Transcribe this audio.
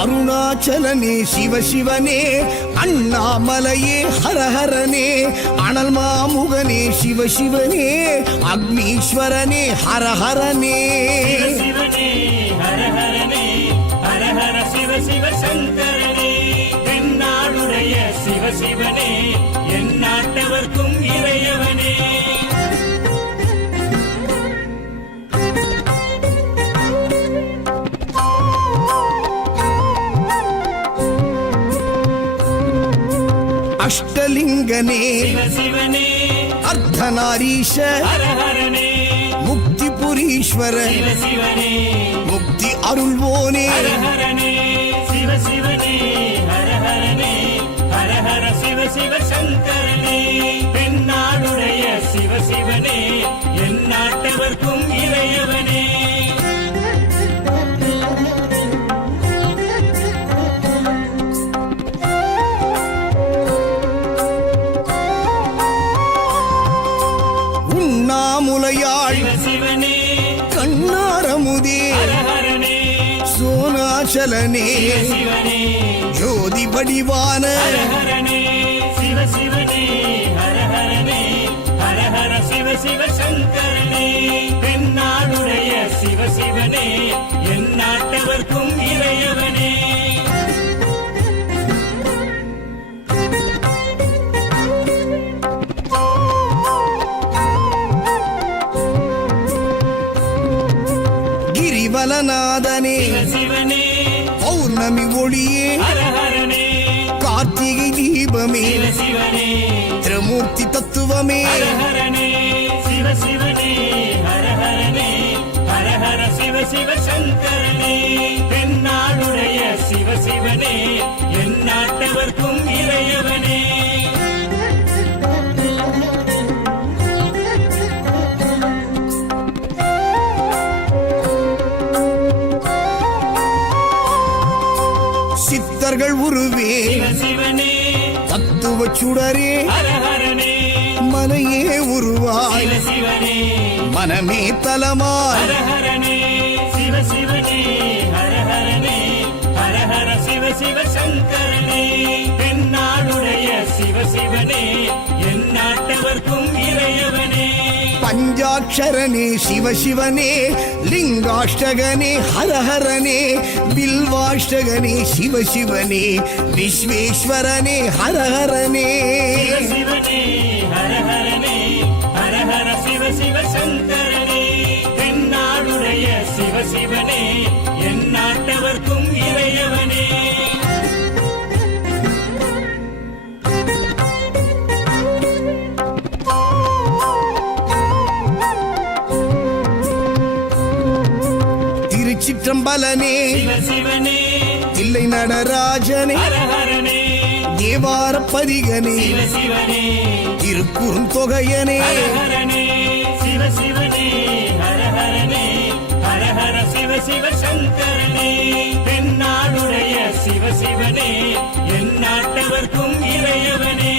அருணாச்சலனே சிவசிவனே, அண்ணாமலையே ஹரஹரனே, அனல் மாமுகனே சிவசிவனே, அக்னீஸ்வரனே ஹரஹரனே. சிவசிவனே ஹரஹரனே, ஹரஹர சிவ சிவ சங்கரனே, தென்னாடுடைய சிவசிவனே, என் நாட்டவர்க்கும் இறையவனே. அஷ்டலிங்கனே சிவசிவனே, அர்த்தநாரீஷ ஹரஹரனே, முக்திபுரீஸ்வர சிவசிவனே, முக்தி அருள்வோனே. ஹரஹரனே சிவசிவனே, ஹரஹரனே, ஹரஹர சிவ சிவ சங்கரனே, தென்னாடுடைய சிவசிவனே, என் நாட்டவர்க்கும் இறையவனே. உண்ணாமுலையாள் சிவசிவனே, கண்ணாரமுதே ஹரஹரனே, சோனாச்சலனே சிவசிவனே, ஜோதி வடிவான ஹரஹரனே சிவசிவனே, ஹரஹரனே, ஹரஹர சிவ சிவ சங்கரனே, தென்னாடுடைய சிவசிவனே, என் நாட்டவர்க்கும் இறையவனே. கிரிவலநாதனே சிவசிவனே, பௌர்ணமி ஒளியே ஹரஹரனே, கார்த்திகை தீபமே சிவசிவனே, திரமூர்த்தி தத்துவமே. ஹரஹரனே சிவசிவனே, ஹரஹரனே, ஹரஹர சிவ சிவ சங்கரனே, தென்னாடுடைய சிவசிவனே, என் நாட்டவர்க்கும் இறையவனே. சித்தர்கள் உருவே சிவசிவனே, தத்துவ சுடரே ஹரஹரனே, மலையே உருவாய் சிவசிவனே, மனமே தலமாய். ஹரஹரனே சிவசிவனே, ஹரஹரனே, ஹரஹர சிவ சிவ சங்கரனே, தென்னாடுடைய சிவசிவனே, என் நாட்டவர்க்கும் இறையவனே. பஞ்சாட்சரனே சிவசிவனே, லிங்காஷ்டகனே ஹரஹரனே, பில்வாஷ்டகனே சிவசிவனே, விஸ்வேஸ்வரனே ஹரஹரனே. சிவசிவனே, ஹரஹரனே, ஹரஹர சிவ சிவ சங்கரனே, தென்னாடுடைய சிவசிவனே, என் நாட்டவர்க்கும் இறையவனே. திருச்சிற்றம்பலனே சிவசிவனே, தில்லை நடராஜனே, ஹரஹரனே, தேவார பதிகனே, சிவசிவனே, திருக்குறுந்தொகையனே. ஹரஹரனே சிவசிவனே, ஹரஹரனே, ஹரஹர சிவ சிவ சங்கரனே, தென்னாடுடைய சிவசிவனே, என் நாட்டவர்க்கும் இறையவனே.